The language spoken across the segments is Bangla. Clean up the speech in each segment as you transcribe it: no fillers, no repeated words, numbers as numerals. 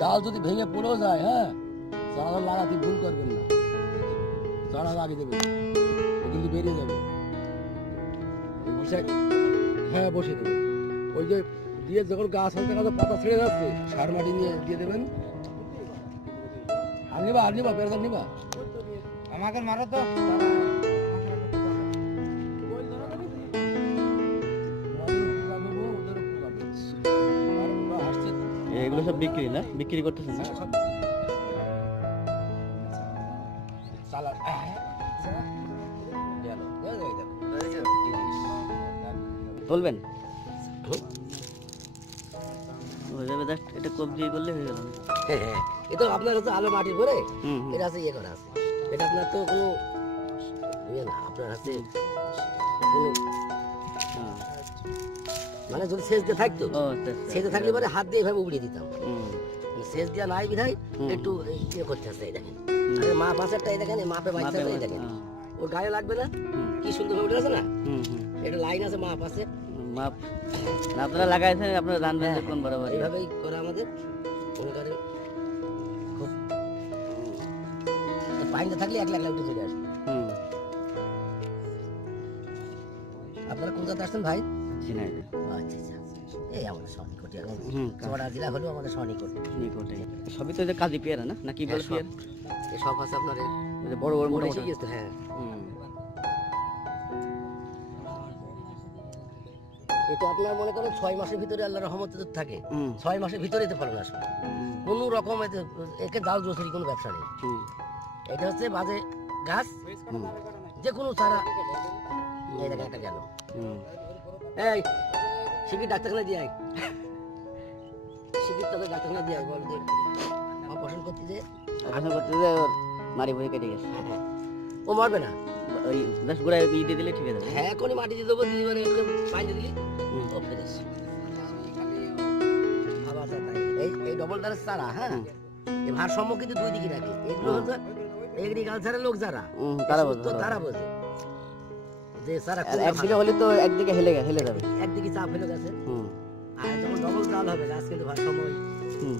ডাল যদি ভেঙে পড়েও যায়, হ্যাঁ, চারা লাগাতে ভুল করবেন না, চারা লাগিয়ে দেবেন, ও কিন্তু বেরিয়ে যাবে। ওই বিষয়, হ্যাঁ, বসিয়ে দেবেন। ওই যে দিয়ে যখন গাছ হালকা হালকা পাতা ছেড়ে যাচ্ছে, সার মাটি নিয়ে দিয়ে দেবেন। আর নিবা পেঁয়াজ নিবা, আমাকে মারো তো। এগুলো সব বিক্রি না, বিক্রি করতেছেন না? বলবেন হয়ে যাবে, জাস্ট এটা কোপ দিয়ে করলে হয়ে গেল। হ্যাঁ হ্যাঁ, এটা আপনার হচ্ছে আলো মাটি করে, এটা আছে ইয়ে করা আছে, এটা আপনার তো কোনো ইয়ে না, আপনার হাতে কোনো মানে যদি সেচ দিয়ে থাকতো, সেচ দিয়ে থাকলে পরে হাত দিয়ে এভাবে উবড়িয়ে দিতাম। সেচ দেওয়া নাই বিধায় একটু ইয়ে করতে আসছে। এই দেখেন, আরে মা পাশেরটা, এই দেখেন, মাপে বাচ্চা, এই দেখেন, ওর গায়ে লাগবে না, কি সুন্দর ভাবে উঠে আছে না, এটা লাইন আছে মা পাশে, মাপ আপনারা লাগাইছেন, আপনারা জানবেন যে কোন বরাবর। এইভাবেই করা আমাদের মনে করেন। খুব পানিতে থাকলে এক লাখ উঠে চলে আসবে। আপনারা কোন জায়গাতে আসছেন ভাই? আচ্ছা আচ্ছা, এই আমাদের সনিকটে, চড়া জেলা হলেও আমাদের সনিকট নিকটে। সবই তো যে কাজী পেয়ারা না, নাকি বলে পেয়ারা? এই সব আছে আপনার বড় বড় মোটা এসে গিয়েছে। হ্যাঁ, এটা আপনার মনে করেন 6 মাসের ভিতরে আল্লাহর রহমতে যদি থাকে, 6 মাসের ভিতরে এতে ফলন আসবে। কোনো রকম একে জাল জোসের কোনো ব্যবসা নেই। এটা হচ্ছে বাজে গাছ, যে কোনো চারা। এই দেখেন একটা গেল, এই শিগগির ডাক্তারখানা দিয়ে আয়, শিগগির তাদের ডাক্তারখানা দিয়ে আয়, বল যে অপারেশন করতে যে ওর মারি বই কেটে গেছে। ও মরবে না, ওই জাস্ট গোড়ায় দিয়ে দিলে ঠিক আছে। হ্যাঁ, এখনই মাটি দিয়ে দেবো, দিলি মানে পানি দিলি ও ফ্রেশ। এই ডবল দারের চারা, হ্যাঁ, এই ভারসাম্য কিন্তু দুই দিকে রাখে। এগুলো হচ্ছে এগ্রিকালচারের লোক যারা, তারা বোঝে যে চারা একদিকে হলে তো একদিকে হেলে যাবে, একদিকে চাপ ফেলে গেছে। আর যখন ডবল চাল হবে, গাছ কিন্তু ভারসাম্য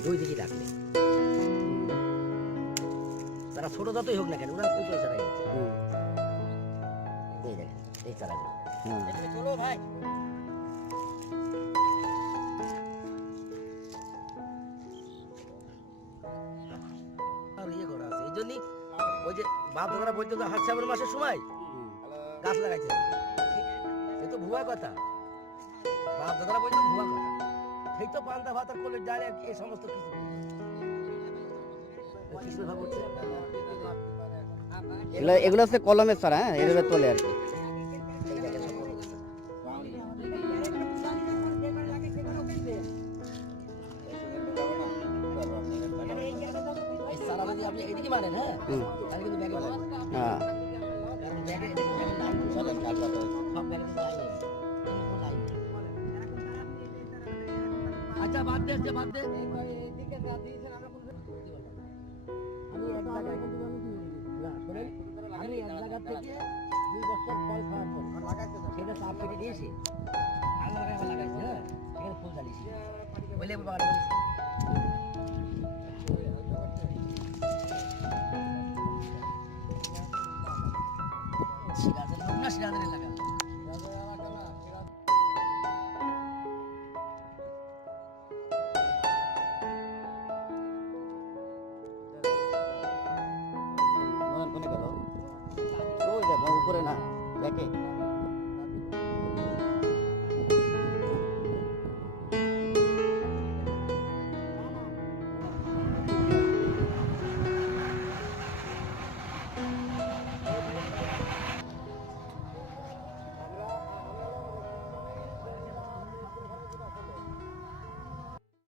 দুই দিকে রাখলে, তারা ছোট যতই হোক না কেন, ওরা কিন্তু ওই চারাই। এই দেখেন এই চারাগুলো, চলো ভাই। ইয়ে করা আছে, এই জন্যই ওই যে বাপ দাদারা বলতো যে হাত শ্রাবণ মাসের সময় গাছ লাগাইছে, এ তো ভুয়া কথা। বাপ দাদারা বলতো ভুয়া কথা, সেই তো পান্তা ভাত করলে ডাইরেক্ট এই সমস্ত কিছু এগুলো হচ্ছে কলমের চারা, হ্যাঁ, এভাবে তোলে আর কি। আপনি এদিকে মারেন, হ্যাঁ, তাহলে কিন্তু ব্যাগে পাবেন। হ্যাঁ, কারণ ব্যাগে সব ব্যাগে আচ্ছা, বাদ দে, বাদ দে। আমি এক জায়গায় না, শোনেন, আমি এক জায়গা থেকে 2 বছর ফল খাওয়ার পর সেটা চাপ কেটে দিয়েছি, আলাদা জায়গায় লাগাইছি। হ্যাঁ, সেখানে ফুল জ্বালিয়েছি, বলে বাগান সিরাজের লোক না, সিরাজের এলাকা। উপরে না দেখে